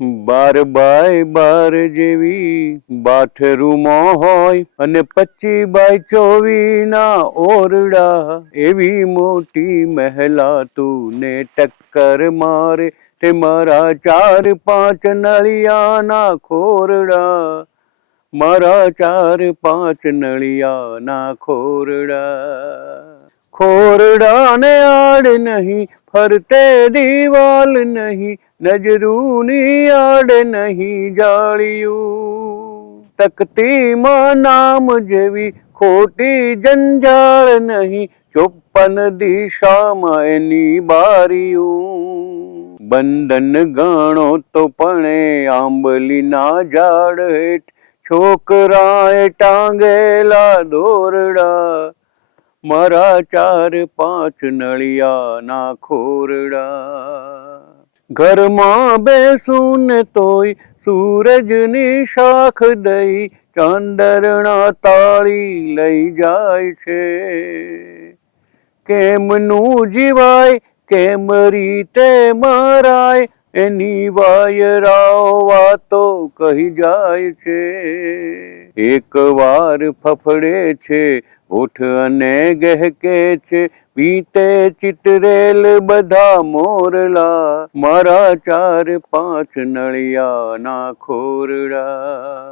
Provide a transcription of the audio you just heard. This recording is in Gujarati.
12 બાય 12 જેવી બાથરૂમો હોય અને 25 બાય 24 ના ઓરડા, એવી મોટી મહેલા તું ને ટક્કર મારે તે મારા 4-5 નળિયાના ખોરડા, મારા 4-5 નળિયાના ખોરડા. ખોરડાને આડ નહીં, ફરતે દીવાલ નહીં, નજરૂની આડ નહીં જાળિયું, તકતીમાં નામ જેવી ખોટી જંજાળ નહીં, 54 દિશામાં એની બારીયું. બંધન ગણો તો પણ આંબલીના ઝાડ હેઠ છોકરાએ ટાંગેલા દોરડા, મારા 4-5 નળિયાના ખોરડા. ઘરમાં બેસું ને તોય સૂરજની શાખ દઈ ચાંદરણા તાળી લઈ જાય છે. કેમનું જીવાય, કેમ રીતે મરાય, એની વાયરાઓ વાતો કહી જાય છે. એક વાર ફફડે છે ઓઠ અને ગહેકે છે, વીતે ચિતરેલ બધા મોરલા, મારા 4-5 નળિયાના ખોરડા.